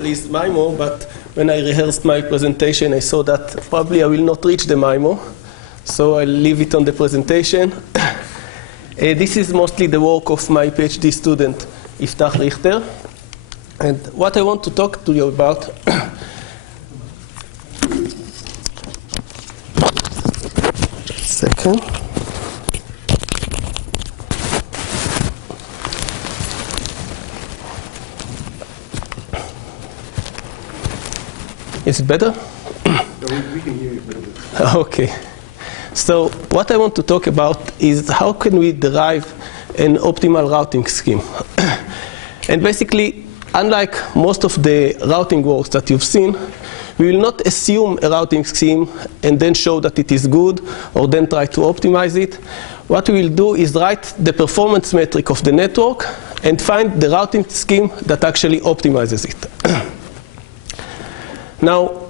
Is MIMO, but when I rehearsed my presentation, I saw that probably I will not reach the MIMO, so I'll leave it on the presentation. This is mostly the work of my PhD student, Iftach Richter. And what I want to talk to you about second. Is it better? We can hear you better. Okay. So what I want to talk about is how can we derive an optimal routing scheme. And basically, unlike most of the routing works that you've seen, we will not assume a routing scheme and then show that it is good or then try to optimize it. What we will do is write the performance metric of the network and find the routing scheme that actually optimizes it. Now,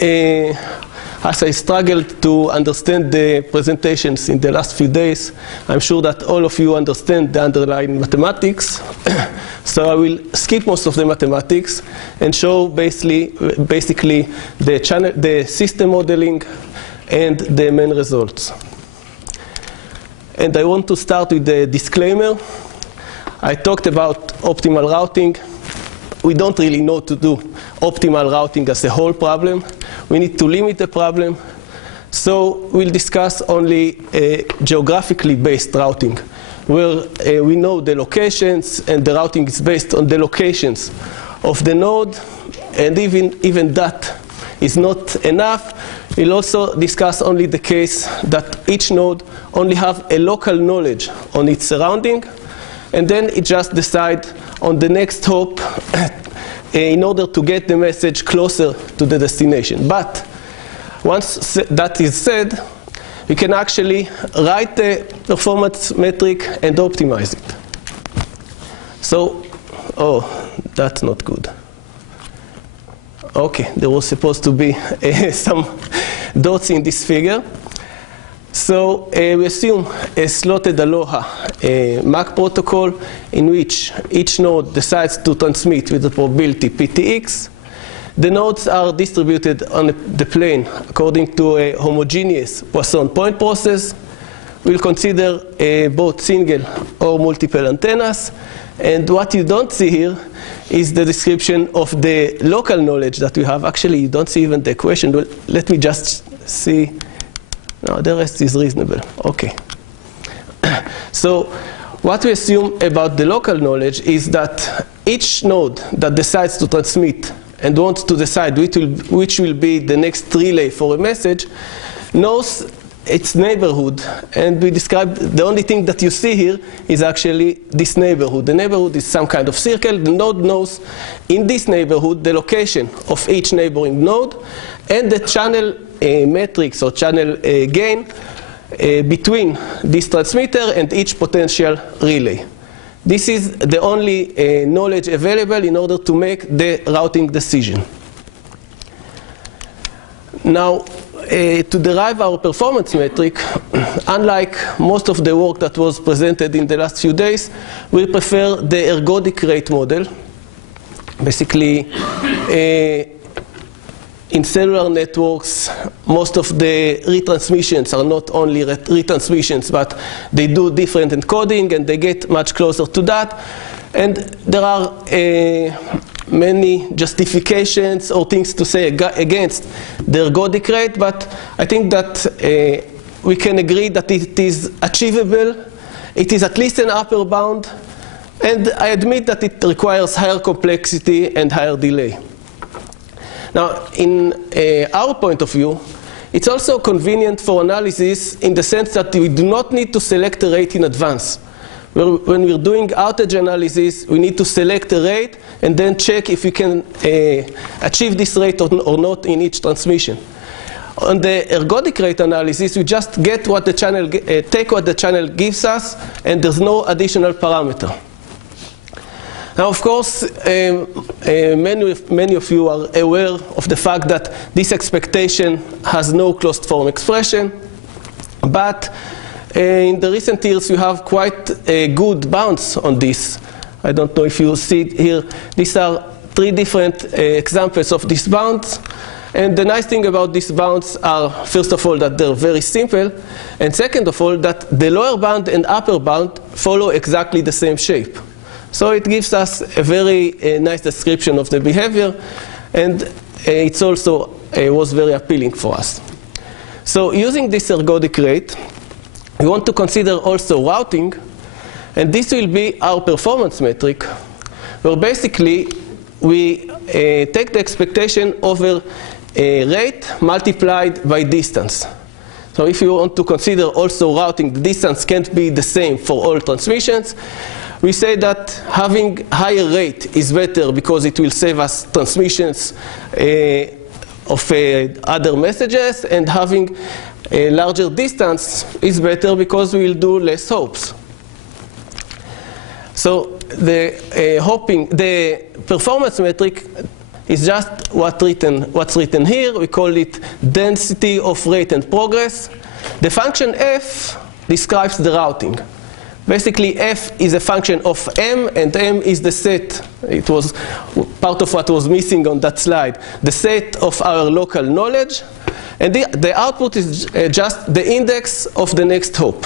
as I struggled to understand the presentations in the last few days, I'm sure that all of you understand the underlying mathematics. So I will skip most of the mathematics and show basically the system modeling and the main results. And I want to start with the disclaimer. I talked about optimal routing. We don't really know to do optimal routing as a whole problem. We need to limit the problem. So we'll discuss only geographically based routing, where we know the locations and the routing is based on the locations of the node. And even that is not enough. We'll also discuss only the case that each node only have a local knowledge on its surrounding. And then it just decides on the next hop in order to get the message closer to the destination. But once that is said, we can actually write the performance metric and optimize it. So, oh, that's not good. Okay, there was supposed to be some dots in this figure. So we assume a slotted aloha MAC protocol in which each node decides to transmit with the probability PTX. The nodes are distributed on the plane according to a homogeneous Poisson-Point-Process. We'll consider both single or multiple antennas. And what you don't see here is the description of the local knowledge that we have. Actually, you don't see even the equation. Well, let me just see. No, the rest is reasonable. Okay. So what we assume about the local knowledge is that each node that decides to transmit and wants to decide which will be the next relay for a message knows its neighborhood. And we describe the only thing that you see here is actually this neighborhood. The neighborhood is some kind of circle. The node knows in this neighborhood the location of each neighboring node and the channel matrix or channel gain between this transmitter and each potential relay. This is the only knowledge available in order to make the routing decision. Now, to derive our performance metric, unlike most of the work that was presented in the last few days, we prefer the ergodic rate model. Basically, in cellular networks, most of the retransmissions are not only retransmissions, but they do different encoding, and they get much closer to that. And there are many justifications or things to say against the ergodic rate, but I think that we can agree that it is achievable. It is at least an upper bound, and I admit that it requires higher complexity and higher delay. Now, in our point of view, it's also convenient for analysis in the sense that we do not need to select a rate in advance. When we're doing outage analysis, we need to select a rate and then check if we can achieve this rate or not in each transmission. On the ergodic rate analysis, we just get what the channel, take what the channel gives us, and there's no additional parameter. Now, of course, many of you are aware of the fact that this expectation has no closed form expression, but in the recent years you have quite good bounds on this. I don't know if you see it here. These are three different examples of these bounds. And the nice thing about these bounds are, first of all, that they're very simple, and second of all, that the lower bound and upper bound follow exactly the same shape. So it gives us a very nice description of the behavior, and it's also was very appealing for us. So using this ergodic rate, we want to consider also routing, and this will be our performance metric, where basically we take the expectation over rate multiplied by distance. So if you want to consider also routing, the distance can't be the same for all transmissions. We say that having higher rate is better because it will save us transmissions of other messages, and having a larger distance is better because we will do less hops. So the performance metric is just what's written here. We call it density of rate and progress. The function f describes the routing. Basically, f is a function of m, and m is the set. It was part of what was missing on that slide. The set of our local knowledge. And the output is just the index of the next hop.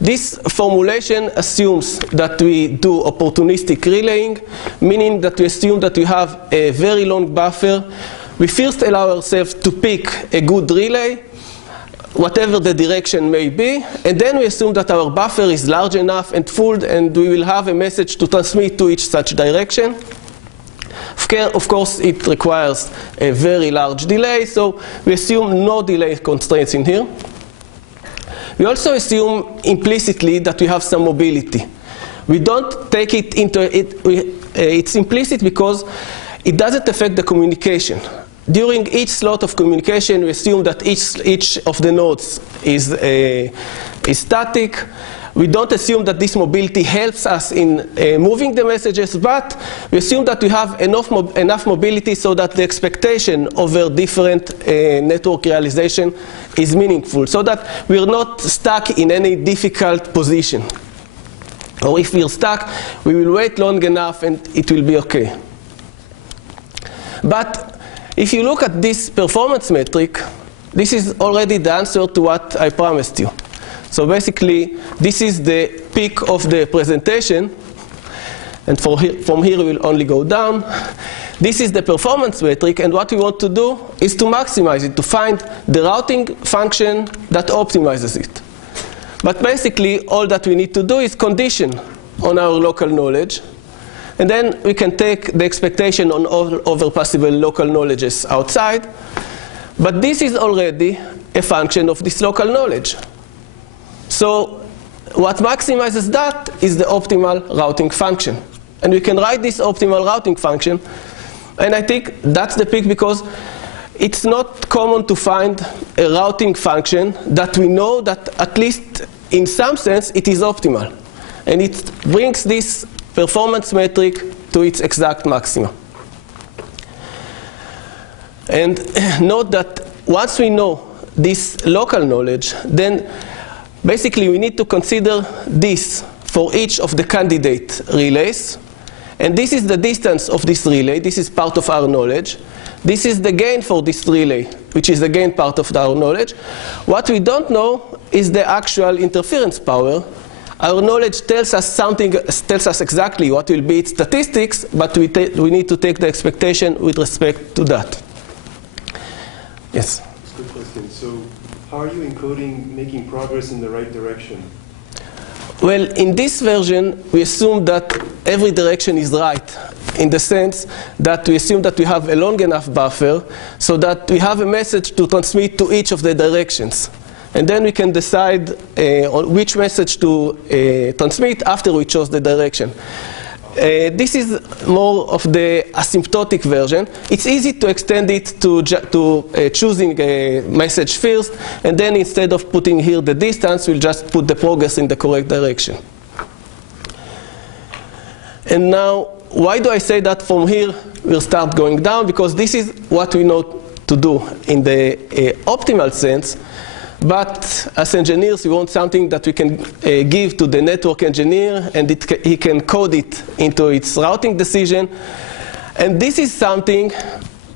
This formulation assumes that we do opportunistic relaying, meaning that we assume that we have a very long buffer. We first allow ourselves to pick a good relay, whatever the direction may be, and then we assume that our buffer is large enough and full, and we will have a message to transmit to each such direction. Of course, it requires a very large delay, so we assume no delay constraints in here. We also assume implicitly that we have some mobility. We don't take it into it. It's implicit because it doesn't affect the communication. During each slot of communication, we assume that each of the nodes is static. We don't assume that this mobility helps us in moving the messages, but we assume that we have enough mobility so that the expectation over different network realization is meaningful, so that we're not stuck in any difficult position. Or if we're stuck, we will wait long enough and it will be okay. But if you look at this performance metric, this is already the answer to what I promised you. So basically, this is the peak of the presentation, and from here we will only go down. This is the performance metric, and what we want to do is to maximize it, to find the routing function that optimizes it. But basically, all that we need to do is condition on our local knowledge, and then we can take the expectation on all other possible local knowledges outside. But this is already a function of this local knowledge. So what maximizes that is the optimal routing function. And we can write this optimal routing function. And I think that's the peak because it's not common to find a routing function that we know that at least in some sense it is optimal. And it brings this performance metric to its exact maximum. And note that once we know this local knowledge, then basically we need to consider this for each of the candidate relays. And this is the distance of this relay. This is part of our knowledge. This is the gain for this relay, which is the gain part of our knowledge. What we don't know is the actual interference power. Our knowledge tells us something, tells us exactly what will be its statistics, but we need to take the expectation with respect to that. Yes? That's a good question. So how are you encoding making progress in the right direction? Well, in this version, we assume that every direction is right, in the sense that we assume that we have a long enough buffer so that we have a message to transmit to each of the directions. And then we can decide on which message to transmit after we chose the direction. This is more of the asymptotic version. It's easy to extend it to choosing a message first, and then instead of putting here the distance, we'll just put the progress in the correct direction. And now, why do I say that from here we'll start going down? Because this is what we know to do in the optimal sense. But as engineers, we want something that we can give to the network engineer, and he can code it into its routing decision. And this is something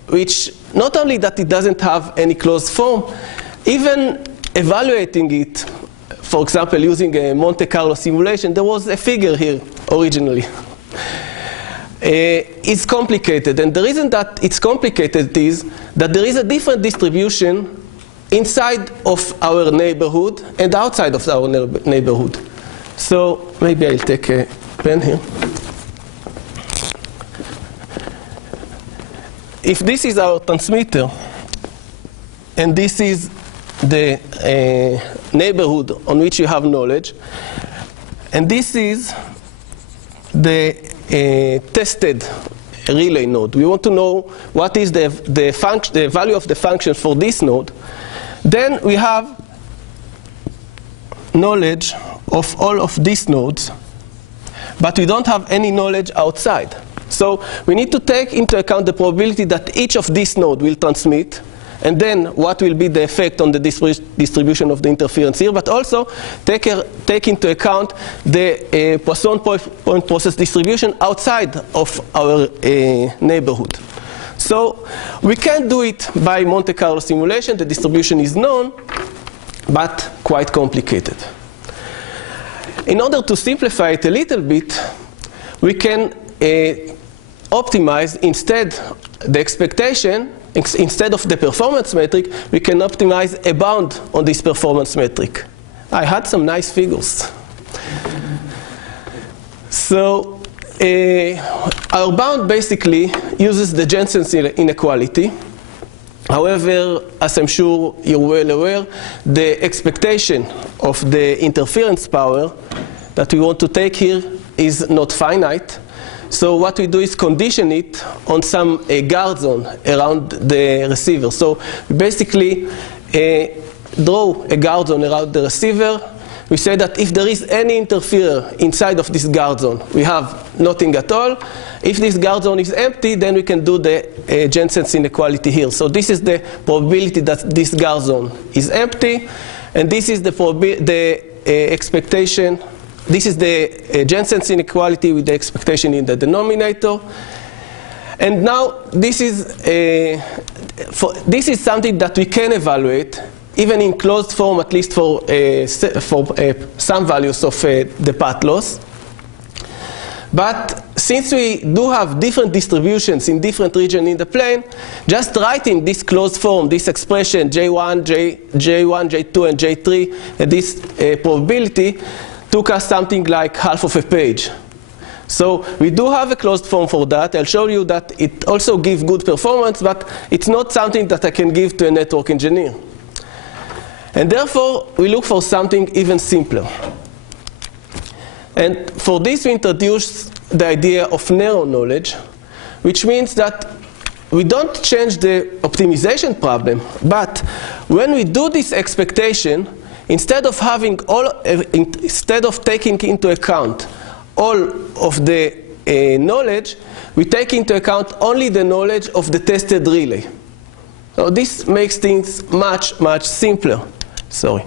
which, not only that it doesn't have any closed form, even evaluating it, for example, using a Monte Carlo simulation, there was a figure here originally. It's complicated, and the reason that it's complicated is that there is a different distribution inside of our neighborhood and outside of our neighborhood. So maybe I'll take a pen here. If this is our transmitter, and this is the neighborhood on which you have knowledge, and this is the tested relay node. We want to know what is the value of the function for this node. Then we have knowledge of all of these nodes, but we don't have any knowledge outside. So we need to take into account the probability that each of these nodes will transmit, and then what will be the effect on the distribution of the interference here, but also take into account the Poisson-Point-Process distribution outside of our neighborhood. So we can do it by Monte Carlo simulation. The distribution is known, but quite complicated. In order to simplify it a little bit, we can optimize instead the expectation. Instead of the performance metric, we can optimize a bound on this performance metric. I had some nice figures. So our bound basically uses the Jensen's inequality. However, as I'm sure you're well aware, the expectation of the interference power that we want to take here is not finite. So what we do is condition it on some guard zone around the receiver. So we basically draw a guard zone around the receiver. We say that if there is any interferer inside of this guard zone, we have nothing at all. If this guard zone is empty, then we can do the Jensen's inequality here. So this is the probability that this guard zone is empty, and this is the expectation. This is the Jensen's inequality with the expectation in the denominator. And now this is something that we can evaluate, even in closed form, at least for some values of the path loss. But since we do have different distributions in different regions in the plane, just writing this closed form, this expression J1, J2, and J3, and this probability, took us something like half of a page. So we do have a closed form for that. I'll show you that it also gives good performance, but it's not something that I can give to a network engineer. And therefore, we look for something even simpler. And for this, we introduce the idea of narrow knowledge, which means that we don't change the optimization problem, but when we do this expectation, instead of taking into account all of the knowledge, we take into account only the knowledge of the tested relay. So this makes things much, much simpler. Sorry.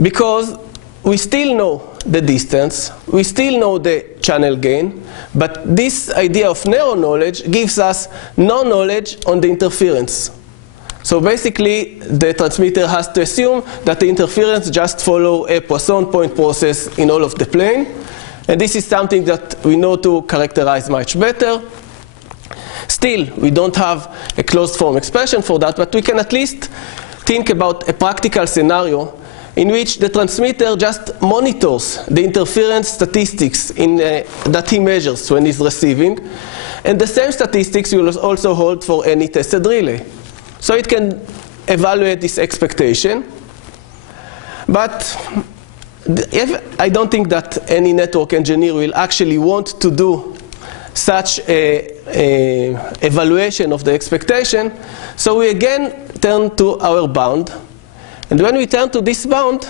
Because we still know the distance, we still know the channel gain, but this idea of narrow knowledge gives us no knowledge on the interference. So basically, the transmitter has to assume that the interference just follow a Poisson-Point-Process in all of the plane. And this is something that we know to characterize much better. Still, we don't have a closed form expression for that, but we can at least think about a practical scenario in which the transmitter just monitors the interference statistics that he measures when he's receiving. And the same statistics will also hold for any tested relay. So it can evaluate this expectation. But I don't think that any network engineer will actually want to do such a evaluation of the expectation. So we again turn to our bound. And when we turn to this bound,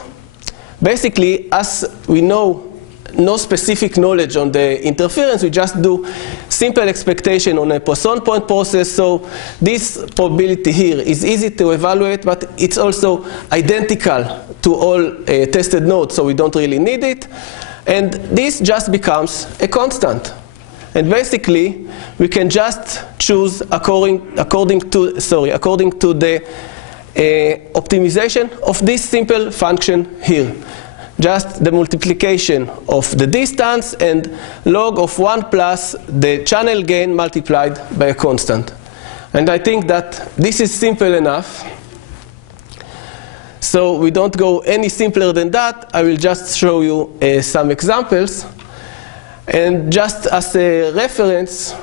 basically, as we know no specific knowledge on the interference, we just do simple expectation on a Poisson-Point process, so this probability here is easy to evaluate, but it's also identical to all tested nodes, so we don't really need it. And this just becomes a constant. And basically, we can just choose according to the optimization of this simple function here. Just the multiplication of the distance and log of 1 plus the channel gain multiplied by a constant. And I think that this is simple enough. So we don't go any simpler than that. I will just show you some examples. And just as a reference,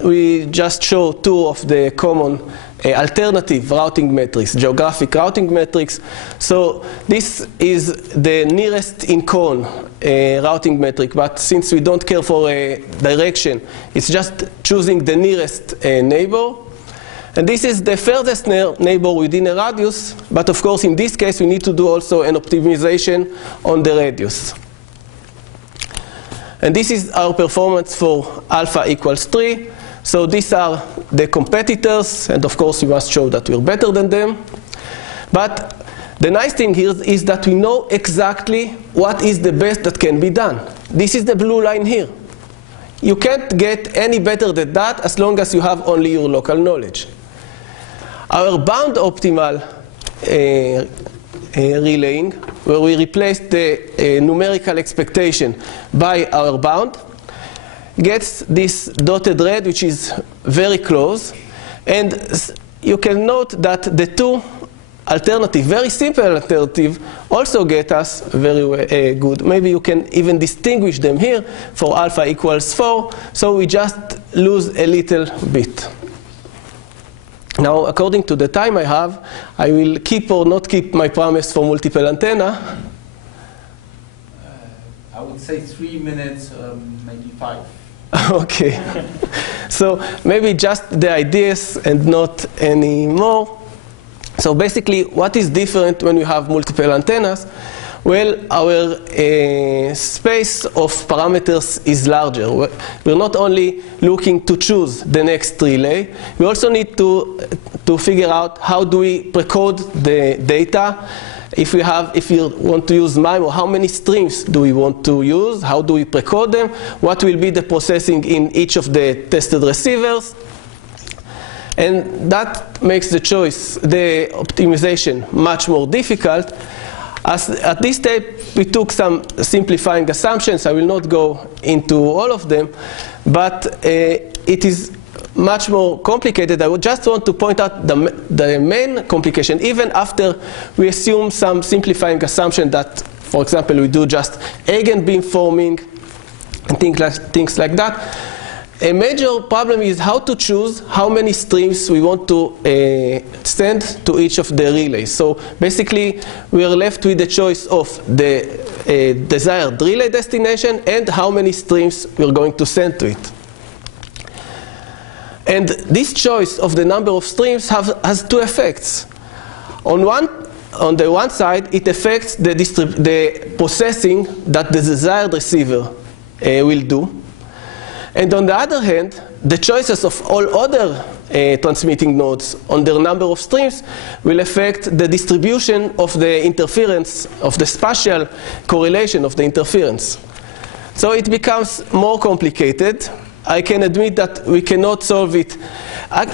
we just show two of the common alternative routing metrics, geographic routing metrics. So this is the nearest in cone routing metric, but since we don't care for a direction, it's just choosing the nearest neighbor. And this is the furthest neighbor within a radius, but of course in this case we need to do also an optimization on the radius. And this is our performance for alpha equals 3. So these are the competitors, and of course we must show that we're better than them. But the nice thing here is that we know exactly what is the best that can be done. This is the blue line here. You can't get any better than that as long as you have only your local knowledge. Our bound optimal relaying, where we replace the numerical expectation by our bound, gets this dotted red, which is very close. And you can note that the two alternative, very simple alternative, also get us very good. Maybe you can even distinguish them here for alpha equals 4, so we just lose a little bit. Now, according to the time I have, I will keep or not keep my promise for multiple antenna. I would say 3 minutes, maybe 5. Okay. So maybe just the ideas and not any more. So basically, what is different when we have multiple antennas? Well, our space of parameters is larger. We're not only looking to choose the next relay, we also need to figure out how do we precode the data. If you want to use MIME, or how many streams do we want to use? How do we precode them? What will be the processing in each of the tested receivers? And that makes the choice, the optimization, much more difficult. As at this step, we took some simplifying assumptions. I will not go into all of them, but it is much more complicated. I would just want to point out the main complication, even after we assume some simplifying assumption that, for example, we do just eigenbeam forming and things like that. A major problem is how to choose how many streams we want to send to each of the relays. So basically, we are left with the choice of the desired relay destination and how many streams we're going to send to it. And this choice of the number of streams has two effects. On the one side, it affects the processing that the desired receiver will do. And on the other hand, the choices of all other transmitting nodes on their number of streams will affect the distribution of the interference, of the spatial correlation of the interference. So it becomes more complicated. I can admit that we cannot solve it.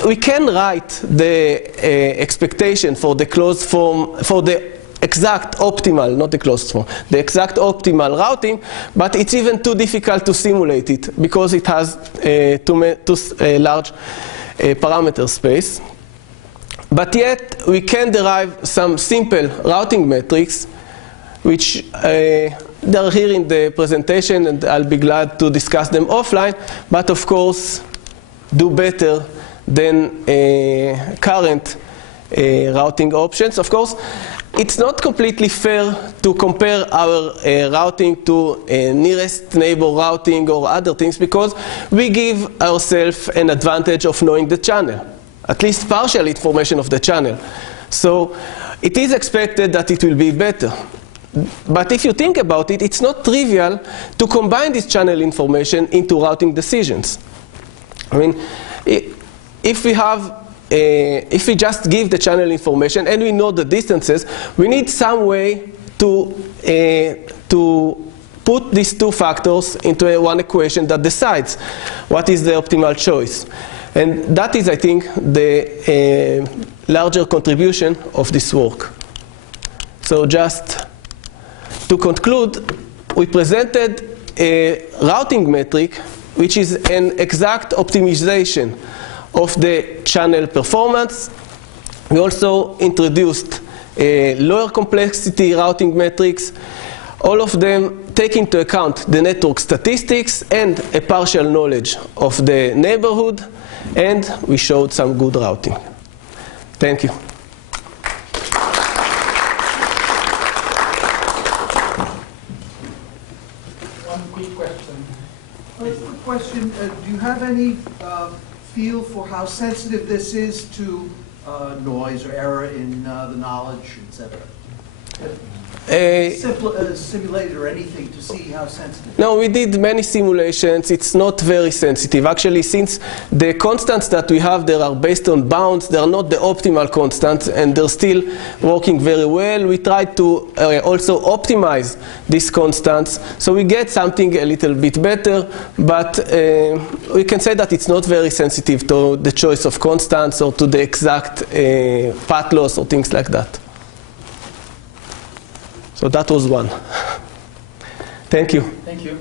We can write the expectation for the closed form, for the exact optimal, not the closed form, the exact optimal routing, but it's even too difficult to simulate it because it has too large parameter space. But yet, we can derive some simple routing metrics, which they are here in the presentation, and I'll be glad to discuss them offline, but of course, do better than current routing options. Of course, it's not completely fair to compare our routing to nearest neighbor routing or other things, because we give ourselves an advantage of knowing the channel, at least partial information of the channel. So it is expected that it will be better. But if you think about it, it's not trivial to combine this channel information into routing decisions. I mean, if we just give the channel information and we know the distances, we need some way to put these two factors into one equation that decides what is the optimal choice. And that is, I think, the larger contribution of this work. So just to conclude, we presented a routing metric which is an exact optimization of the channel performance. We also introduced lower complexity routing metrics. All of them take into account the network statistics and a partial knowledge of the neighborhood, and we showed some good routing. Thank you. Question, do you have any feel for how sensitive this is to noise or error in the knowledge, etc.? Simulated or anything to see how sensitive? No, we did many simulations. It's not very sensitive. Actually, since the constants that we have there are based on bounds, they are not the optimal constants, and they're still working very well. We tried to also optimize these constants, so we get something a little bit better, but we can say that it's not very sensitive to the choice of constants or to the exact path loss or things like that. So that was one. Thank you. Thank you.